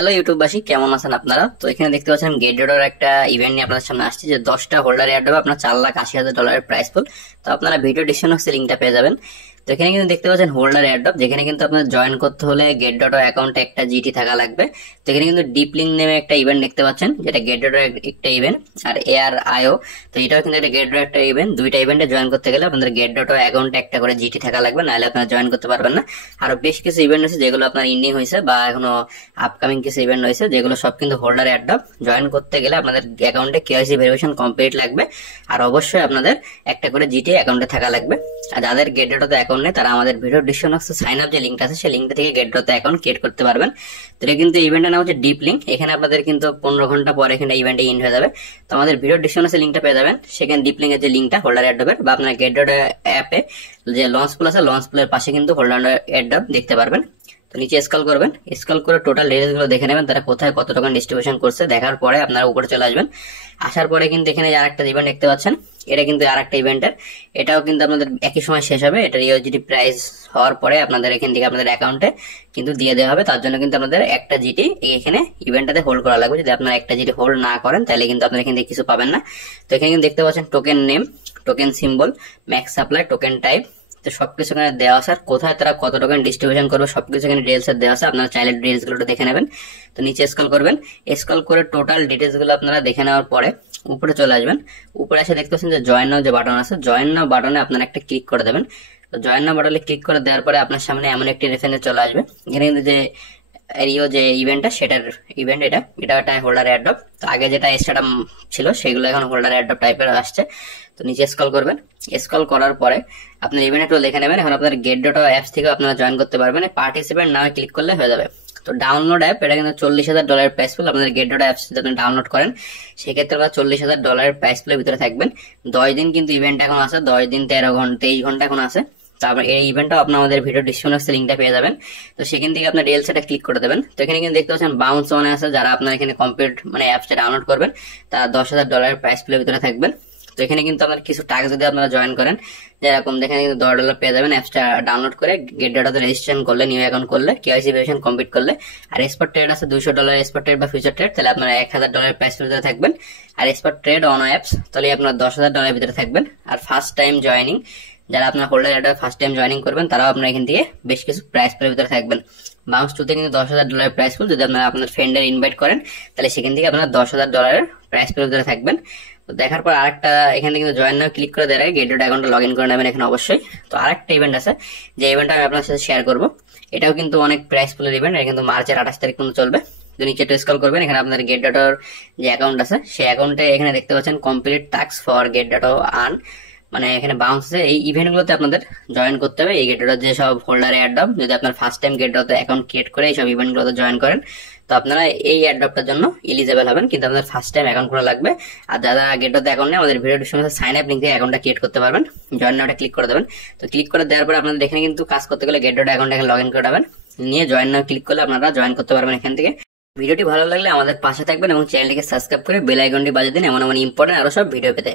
Hello ইউটিউববাসী, কেমন আছেন আপনারা? তো এখানে দেখতে পাচ্ছেন গেটডটার একটা ইভেন্ট নিয়ে আপনাদের সামনে আসছে, যে 10টা হোল্ডার এয়ার দেবে আপনার $4,80,000 প্রাইস পুল। তো আপনারা ভিডিও ডিসক্রিপশনে লিঙ্কটা পেয়ে যাবেন। তো এখানে কিন্তু দেখতে পাচ্ছেন হোল্ডার এয়ারড্রপ, যেখানে কিন্তু আপনার জয়েন করতে হলে গেটডট অ্যাকাউন্টে একটা জিটি থাকা লাগবে। তো এখানে কিন্তু ডিপ লিঙ্ক নেমে একটা ইভেন্ট দেখতে পাচ্ছেন, যেটা গেটডট একটা ইভেন্ট, আর এআর আইও। তো এটাও কিন্তু একটা গেটডট একটা ইভেন্ট। দুইটা ইভেন্টে জয়েন করতে গেলে আপনাদের গেটডট অ্যাকাউন্টে একটা করে জিটি থাকা লাগবে, নাহলে আপনারা জয়েন করতে পারবেন না। আরো বেশ কিছু ইভেন্ট আছে যেগুলো আপনার ইন্ডিং হয়েছে বা এখনো আপকামিং কিছু ইভেন্ট রয়েছে, যেগুলো সব কিন্তু হোল্ডার এয়ারড্রপ। জয়েন করতে গেলে আপনাদের অ্যাকাউন্টে কেওয়াইসি ভেরিফিকেশন কমপ্লিট লাগবে, আর অবশ্যই আপনাদের একটা করে জিটি অ্যাকাউন্টে থাকা লাগবে। আর যাদের গেটডট অ্যাকাউন্ট নেই তারা আমাদের ভিডিও ডিসক্রিপশনে সাইন আপ যে লিঙ্কটা আছে সেই লিঙ্কটা থেকে গেটডট অ্যাকাউন্ট ক্রিয়েট করতে পারবেন। তো এটা কিন্তু ইভেন্টের নাম হচ্ছে ডিপ লিঙ্ক। এখানে আপনাদের কিন্তু 15 ঘন্টা পরে এখানে ইভেন্টে ইন্ড হয়ে যাবে। তো আমাদের ভিডিও ডিসক্রিপশনে লিঙ্কটা পেয়ে যাবেন, সেখানে ডিপ লিঙ্কের যে লিঙ্কটা হোল্ডার এয়ারড্রপের, বা আপনার গেটডট অ্যাপে যে লঞ্চ পুল আছে, লঞ্চ পুলের পাশে কিন্তু হোল্ডার এয়ারড্রপ দেখতে পারবেন। তো নিচে স্ক্রল করবেন, স্ক্রল করে টোটাল ডিটেইলস গুলো দেখে নেবেন, তারা কোথায় কত টাকা ডিস্ট্রিবিউশন করছে। দেখার পরে আপনারা উপরে চলে আসবেন। আসার পরে কিন্তু এখানে আরেকটা ইভেন্ট দেখতে পাচ্ছেন, এটা কিন্তু আরেকটা ইভেন্টের, এটাও কিন্তু আপনাদের একই সময় শেষ হবে। এটার ইউএসডি প্রাইস হওয়ার পরে আপনাদের এখান থেকে আপনাদের অ্যাকাউন্টে কিন্তু দিয়ে দেওয়া হবে। তার জন্য কিন্তু আপনাদের একটা জিটি এখানে ইভেন্টটাতে হোল্ড করা লাগবে। যদি আপনারা একটা জিটি হোল্ড না করেন তাহলে কিন্তু আপনারা এখান থেকে কিছু পাবেন না। তো এখানে কিন্তু দেখতে পাচ্ছেন token name, token symbol, max supply, token type. তো সবকিছু এখানে দেওয়া আছে, আর কোথায় তারা কত টোকেন ডিস্ট্রিবিউশন করবে সবকিছু এখানে ডিটেলস দেওয়া আছে। আপনারা চাইলে ডিটেলস গুলো দেখে নেবেন। তো নিচে স্ক্রল করবেন, স্ক্রল করে টোটাল ডিটেলস গুলো আপনারা দেখে নেওয়ার পরে উপরে চলে আসবেন। উপরে এসে দেখতে পাচ্ছেন যে জয়েন নাও যে বাটন আছে, জয়েন নাও বাটনে আপনারা একটা ক্লিক করে দেবেন। তো জয়েন নাও বাটনে ক্লিক করে দেওয়ার পরে আপনার সামনে এমন একটি রেফারেন্স চলে আসবে। এখানে কিন্তু যে এরিও যে ইভেন্টটা, সেটার ইভেন্ট এটা একটা হোল্ডার এয়ারড্রপ। তো আগে যেটা স্টার্টাম ছিল সেগুলো এখন হোল্ডার এয়ারড্রপ টাইপের আসছে। তো নিচে স্ক্রল করবেন, স্ক্রল করার পরে আপনার ইভেন্টটা দেখে নেবেন। এখন আপনার গেটডট অ্যাপস থেকে আপনারা জয়েন করতে পারবেন। পার্টিসিপেন্ট নামে ক্লিক করলে হয়ে যাবে। তো ডাউনলোড অ্যাপ, এটা কিন্তু $40,000 প্রাইস পুল। আপনাদের গেটডট অ্যাপস যদি আপনি ডাউনলোড করেন সেক্ষেত্রে বা $40,000 প্রাইস পুলের ভিতরে থাকবেন। 10 দিন কিন্তু ইভেন্ট এখন আছে, 10 দিন 23 ঘন্টা এখন আছে। তারপর এই ইভেন্টটাও আপনি আমাদের ভিডিও ডিসক্রিপশনে লিঙ্কটা পেয়ে যাবেন। তো সেখান থেকে আপনার ডিএলসিটা ক্লিক করে দেবেন। তো এখানে কিন্তু দেখতে পাচ্ছেন বাউন্স অন আছে, যারা আপনার এখানে কমপ্লিট মানে অ্যাপসটা ডাউনলোড করবেন তারা $10,000 প্রাইস পুলের ভিতরে থাকবেন। তো এখানে কিন্তু আপনার কিছু টাকা যদি আপনারা জয়েন করেন, যেরকম দেখেন কিন্তু $10 পেয়ে যাবেন অ্যাপসটা ডাউনলোড করে, গেটডটতে রেজিস্ট্রেশন করলে, নিউ অ্যাকাউন্ট করলে, কেওয়াইসি ভেরিফিকেশন কমপ্লিট করলে। আর স্পট ট্রেড আছে $200 স্পট ট্রেড বা ফিউচার ট্রেড, তাহলে আপনারা $1,000 প্রাইস ভিতরে থাকবেন। আর স্পট ট্রেড অন অ্যাপস তাহলে আপনার $10,000 ভিতরে থাকবেন। আর ফার্স্ট টাইম জয়েনিং, যারা আপনার হোল্ডার এটা ফার্স্ট টাইম জয়েনিং করবেন তারাও আপনার এখান থেকে বেশ কিছু প্রাইস পুলের ভিতরে থাকবেন। বাউন্স টুতে কিন্তু $10,000 প্রাইস পুল। যদি আপনারা আপনার ফ্রেন্ডের ইনভাইট করেন তাহলে সেখান থেকে আপনার $10,000 প্রাইস পুলের ভিতরে থাকবেন। তো দেখার পর আরেকটা এখানে কিন্তু জয়েন নাও ক্লিক করে দেওয়ার আগে গেটডট অ্যাকাউন্টে লগ ইন করে নেবেন এখানে অবশ্যই। তো আরেকটা ইভেন্ট আছে, যে ইভেন্টটা আমি আপনার সাথে শেয়ার করবো। এটাও কিন্তু অনেক প্রাইস পুলের ইভেন্ট, এটা কিন্তু মার্চের 28 তারিখ পর্যন্ত চলবে। তো নিচে একটু স্ক্রল করবেন, এখানে আপনার গেটডটর যে অ্যাকাউন্ট আছে সেই অ্যাকাউন্টে এখানে দেখতে পাচ্ছেন কমপ্লিট টাস্ক ফর গেটডট আর্ন, মানে এখানে বাউন্স আছে। এই ইভেন্ট গুলোতে আপনাদের জয়েন করতে হবে। এই গেটডট যে সব হোল্ডার এয়ারড্রপ, যদি আপনার ফার্স্ট টাইম গেটডট অ্যাকাউন্ট ক্রিয়েট করে এইসব ইভেন্ট গুলোতে জয়েন করেন তো আপনারা এই এয়ারড্রপটার জন্য এলিজিবল হবেন, কিন্তু আপনাদের ফার্স্ট টাইম অ্যাকাউন্ট করা লাগবে। আর যারা গেটডট অ্যাকাউন্ট নেই আমাদের ভিডিও ডিসক্রিপশনে সাইন আপ লিংক থেকে অ্যাকাউন্টটা ক্রিয়েট করতে পারবেন। জয়েন নাওটা ক্লিক করে দেবেন। তো ক্লিক করে দেওয়ার পরে আপনাদের এখানে কিন্তু কাজ করতে গেলে গেটডট অ্যাকাউন্ট এখানে লগ ইন করে দেবেন, নিয়ে জয়েন নাও ক্লিক করলে আপনারা জয়েন করতে পারবেন এখান থেকে। ভিডিওটি ভালো লাগলে আমাদের পাশে থাকবেন এবং চ্যানেলটিকে সাবস্ক্রাইব করে বেল আইকনটি বাজিয়ে দিন এমন এমন ইম্পর্টেন্ট আরো সব ভিডিও পেতে।